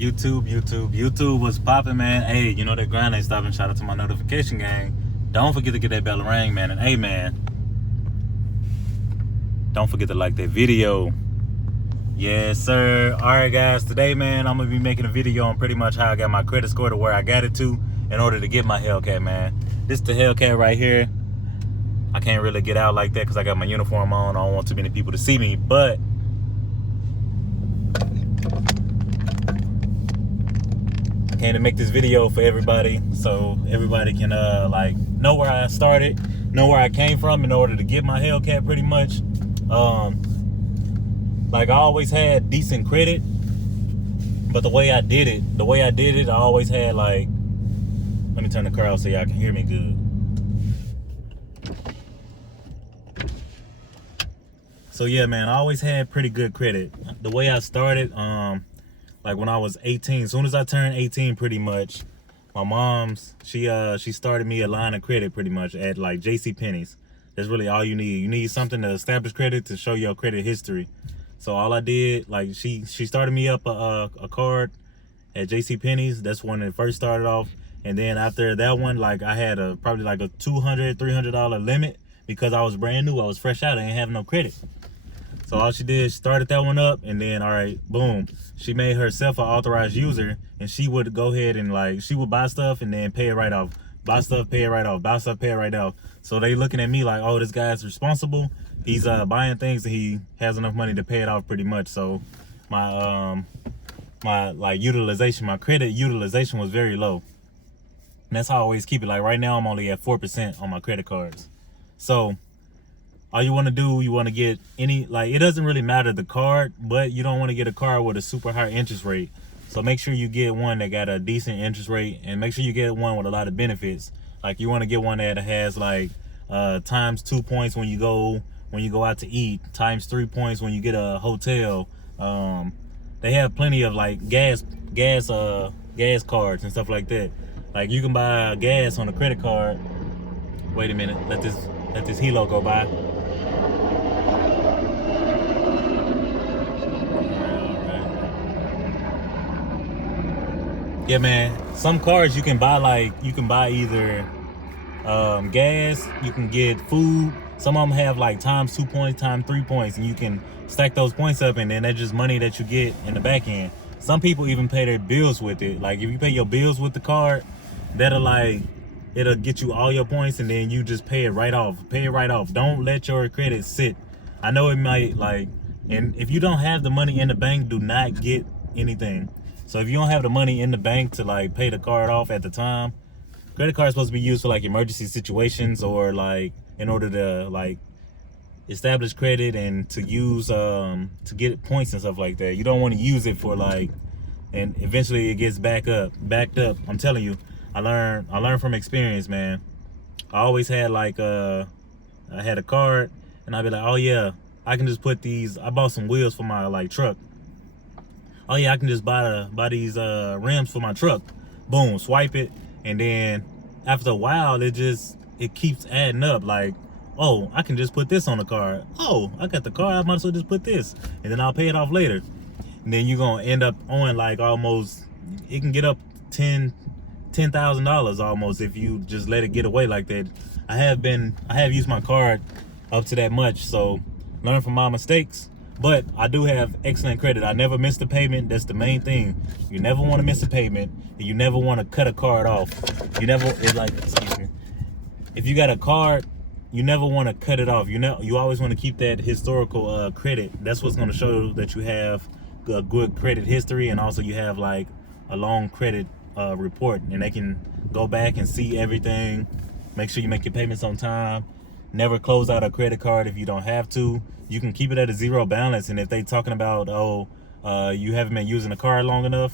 YouTube was popping, man. Hey, you know that grind ain't stopping. Shout out to my notification gang. Don't forget to get that bell ring, man. And hey, man, don't forget to like that video. Yes, sir. All right, guys. Today, man, I'm gonna be making a video on pretty much how I got my credit score to where I got it to in order to get my Hellcat, man. This is the Hellcat right here. I can't really get out like that because I got my uniform on. I don't want too many people to see me, but I came to make this video for everybody so everybody can like know where I started, know where I came from in order to get my Hellcat pretty much. Like I always had decent credit, but the way I did it, I always had like, let me turn the car out so y'all can hear me good. So yeah, man, I always had pretty good credit. The way I started, like when I was 18, as soon as I turned 18 pretty much, my mom's, she started me a line of credit pretty much at like JCPenney's. That's really all you need. You need something to establish credit to show your credit history. So all I did, like she started me up a card at JCPenney's. That's when it first started off. And then after that one, like I had probably like a $200-$300 limit because I was brand new. I was fresh out. I didn't have no credit. So all she did, started that one up, and then, all right, boom. She made herself an authorized user, and she would go ahead and, like, she would buy stuff and then pay it right off. Buy stuff, pay it right off. Buy stuff, pay it right off. So they looking at me like, oh, this guy's responsible. He's buying things and he has enough money to pay it off pretty much. So my like utilization, my credit utilization was very low. And that's how I always keep it. Like right now, I'm only at 4% on my credit cards. So all you want to do, you want to get any, like, it doesn't really matter the card, but you don't want to get a card with a super high interest rate. So make sure you get one that got a decent interest rate, and make sure you get one with a lot of benefits. Like you want to get one that has like times 2 points when you go out to eat, times 3 points when you get a hotel. They have plenty of like gas cards and stuff like that. Like you can buy gas on a credit card. Wait a minute, let this helo go by. Yeah, man, some cards you can buy, like you can buy either gas, you can get food. Some of them have like times 2 points, times 3 points, and you can stack those points up, and then that's just money that you get in the back end. Some people even pay their bills with it. Like if you pay your bills with the card, it'll get you all your points, and then you just pay it right off. Pay it right off. Don't let your credit sit. I know it might, like, and if you don't have the money in the bank, do not get anything. So if you don't have the money in the bank to like pay the card off at the time, credit card is supposed to be used for like emergency situations, or like in order to like establish credit and to use to get points and stuff like that. You don't want to use it for like, and eventually it gets backed up. I'm telling you, I learned from experience, man. I always had like I had a card, and I'd be like, oh yeah, I can just put these. I bought some wheels for my like truck. Oh yeah, I can just buy these rims for my truck. Boom, swipe it, and then after a while, it keeps adding up. Like, oh, I can just put this on the card. Oh, I got the card, I might as well just put this, and then I'll pay it off later. And then you're gonna end up owing like almost, it can get up $10,000 almost if you just let it get away like that. I have used my card up to that much, so learn from my mistakes. But I do have excellent credit. I never missed a payment. That's the main thing. You never want to miss a payment, and you never want to cut a card off. Excuse me. If you got a card, you never want to cut it off. You always want to keep that historical credit. That's what's going to show that you have a good credit history, and also you have like a long credit report, and they can go back and see everything. Make sure you make your payments on time. Never close out a credit card if you don't have to. You can keep it at a zero balance, and if they talking about, oh, you haven't been using the card long enough,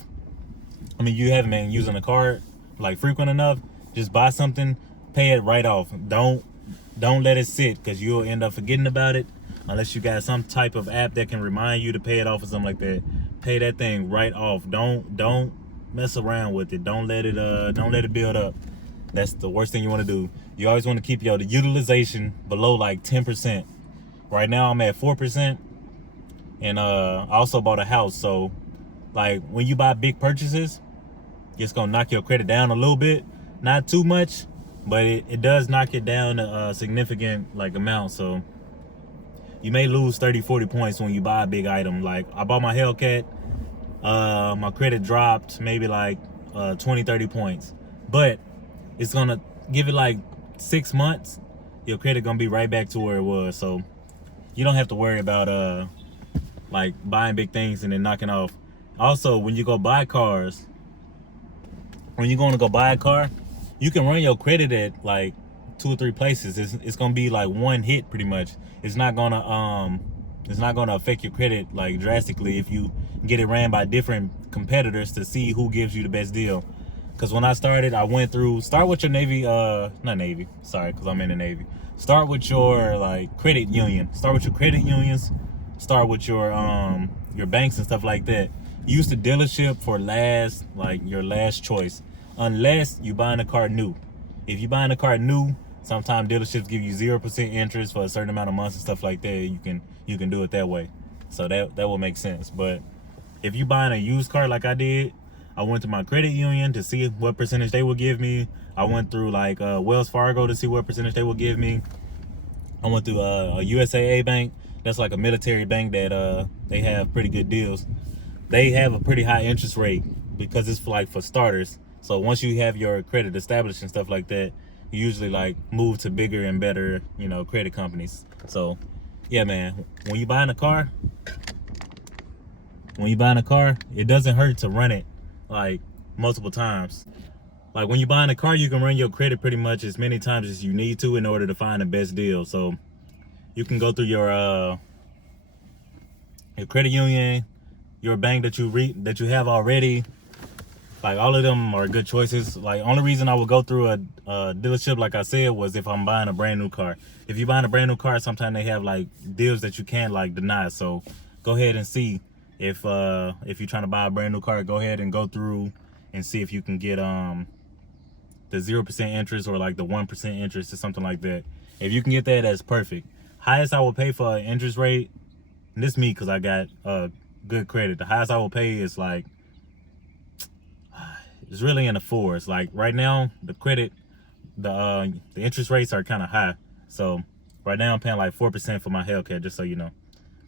you haven't been using the card like frequent enough, just buy something, pay it right off. Don't let it sit, because you'll end up forgetting about it unless you got some type of app that can remind you to pay it off or something like that. Pay that thing right off. Don't mess around with it. Don't let it build up. That's the worst thing you want to do. You always want to keep your utilization below like 10%. Right now I'm at 4%, and I also bought a house, so like when you buy big purchases, it's gonna knock your credit down a little bit, not too much, but it does knock it down a significant like amount. So you may lose 30-40 points when you buy a big item. Like I bought my Hellcat, my credit dropped maybe like 20-30 points, but it's gonna give it like 6 months, your credit gonna be right back to where it was. So you don't have to worry about like buying big things and then knocking off. Also, when you go buy cars, when you're going to go buy a car, you can run your credit at like 2 or 3 places. It's gonna be like one hit pretty much. It's not gonna affect your credit like drastically if you get it ran by different competitors to see who gives you the best deal. Because when I started, I went through, start with your Navy, not Navy, sorry, because I'm in the Navy. Start with your like credit union. Start with your credit unions. Start with your banks and stuff like that. Use the dealership for your last choice, unless you buying a car new. If you buying a car new, sometimes dealerships give you 0% interest for a certain amount of months and stuff like that. You can do it that way, so that will make sense. But if you buying a used car like I did, I went to my credit union to see what percentage they would give me. I went through like Wells Fargo to see what percentage they would give me. I went through a USAA bank. That's like a military bank that they have pretty good deals. They have a pretty high interest rate because it's for starters. So once you have your credit established and stuff like that, you usually like move to bigger and better, credit companies. So yeah, man, when you buying a car, it doesn't hurt to run it like multiple times. Like when you're buying a car, you can run your credit pretty much as many times as you need to in order to find the best deal. So you can go through your credit union, your bank that you have already. Like all of them are good choices. Like only reason I would go through a dealership, like I said, was if I'm buying a brand new car. If you're buying a brand new car, sometimes they have like deals that you can't like deny. So go ahead and see if you're trying to buy a brand new car, go ahead and go through and see if you can get the 0% interest or like the 1% interest or something like that. If you can get that, that's perfect. Highest I will pay for an interest rate, and this me because I got good credit. The highest I will pay is like, it's really in the 4s. Like right now, the credit, the interest rates are kind of high. So right now I'm paying like 4% for my Hellcat, just so you know.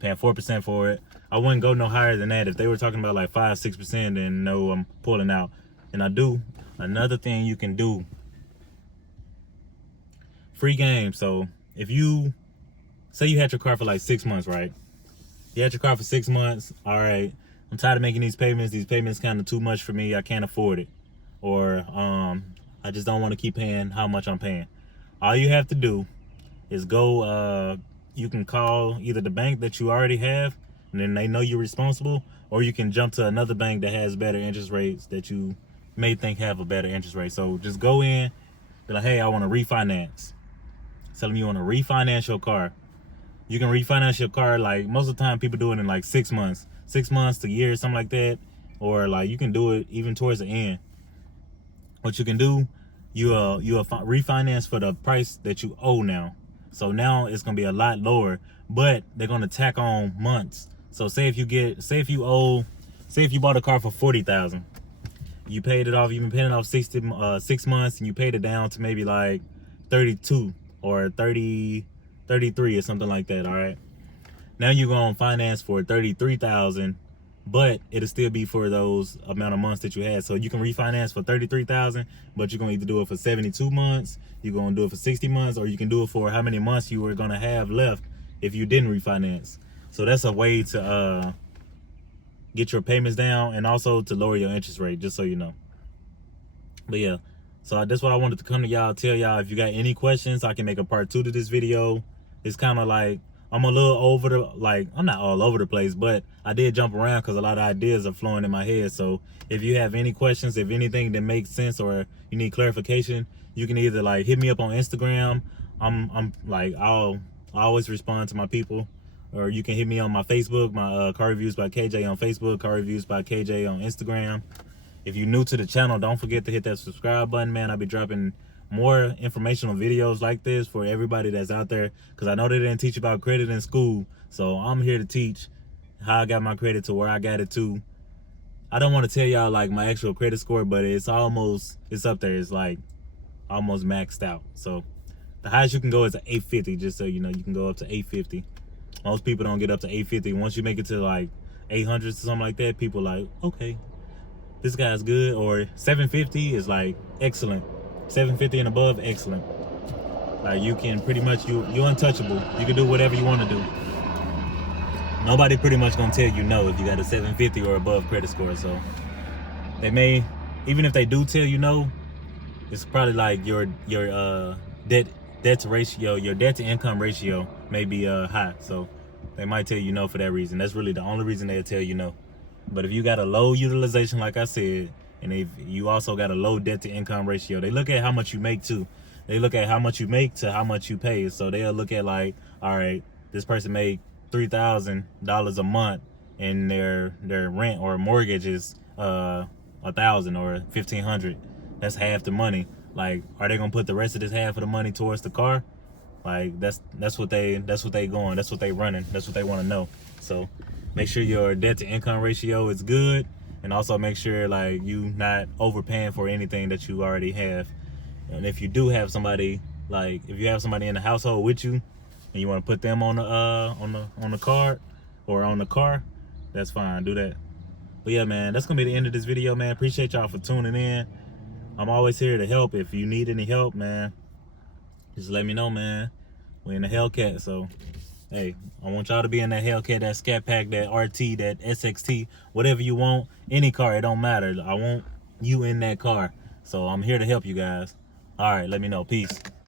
Paying 4% for it. I wouldn't go no higher than that. If they were talking about like 5-6%, then no, I'm pulling out. And I do. Another thing you can do, free game. So if you say you had your car for like 6 months, right? You had your car for 6 months. All right, I'm tired of making these payments. These payments kind of too much for me. I can't afford it. Or I just don't want to keep paying how much I'm paying. All you have to do is go, you can call either the bank that you already have, and then they know you're responsible, or you can jump to another bank that has better interest rates that you may think have a better interest rate. So just go in, be like, hey, I want to refinance. Tell them you want to refinance your car. You can refinance your car, like most of the time people do it in like 6 months. 6 months to a year, something like that. Or like you can do it even towards the end. What you can do, you'll refinance for the price that you owe now. So now it's gonna be a lot lower, but they're gonna tack on months. So say if you bought a car for $40,000, you paid it off, you've been paying it off 6 months, and you paid it down to maybe like 32 or 33 or something like that. All right, now you're gonna finance for 33,000, but it'll still be for those amount of months that you had. So you can refinance for 33,000, but you're gonna either do it for 72 months, you're gonna do it for 60 months, or you can do it for how many months you were gonna have left if you didn't refinance. So that's a way to get your payments down and also to lower your interest rate, just so you know. But yeah, so that's what I wanted to come to y'all, tell y'all. If you got any questions, I can make a part 2 to this video. It's kind of like I'm a little I'm not all over the place, but I did jump around because a lot of ideas are flowing in my head. So if you have any questions, if anything that makes sense or you need clarification, you can either like hit me up on Instagram. I'm like, I always respond to my people. Or you can hit me on my Facebook, my Car Reviews by KJ on Facebook, Car Reviews by KJ on Instagram. If you're new to the channel, don't forget to hit that subscribe button, man. I'll be dropping more informational videos like this for everybody that's out there, because I know they didn't teach about credit in school. So I'm here to teach how I got my credit to where I got it to. I don't want to tell y'all like my actual credit score, but it's up there. It's like almost maxed out. So the highest you can go is an 850. Just so you know, you can go up to 850. Most people don't get up to 850. Once you make it to like 800 or something like that, people like, okay, this guy's good. Or 750 is like excellent. 750 and above, excellent. Like you can pretty much, you're untouchable. You can do whatever you want to do. Nobody pretty much gonna tell you no if you got a 750 or above credit score. So they may, even if they do tell you no, it's probably like your debt to ratio, your debt to income ratio may be high. So they might tell you no for that reason. That's really the only reason they'll tell you no. But if you got a low utilization, like I said, and if you also got a low debt to income ratio, they look at how much you make too. They look at how much you make to how much you pay. So they'll look at like, all right, this person made $3,000 a month, and their rent or mortgage is $1,000 or $1,500. That's half the money. Like, are they gonna put the rest of this half of the money towards the car? Like that's what they going. That's what they running. That's what they want to know. So make sure your debt to income ratio is good, and also make sure like you not overpaying for anything that you already have. And if you do have somebody, like if you have somebody in the household with you, and you want to put them on the card or on the car, that's fine. Do that. But yeah, man, that's gonna be the end of this video, man. Appreciate y'all for tuning in. I'm always here to help. If you need any help, man, just let me know, man. We're in the Hellcat, so hey, I want y'all to be in that Hellcat, that Scat Pack, that RT, that SXT, whatever you want. Any car, it don't matter. I want you in that car. So I'm here to help you guys. All right, let me know. Peace.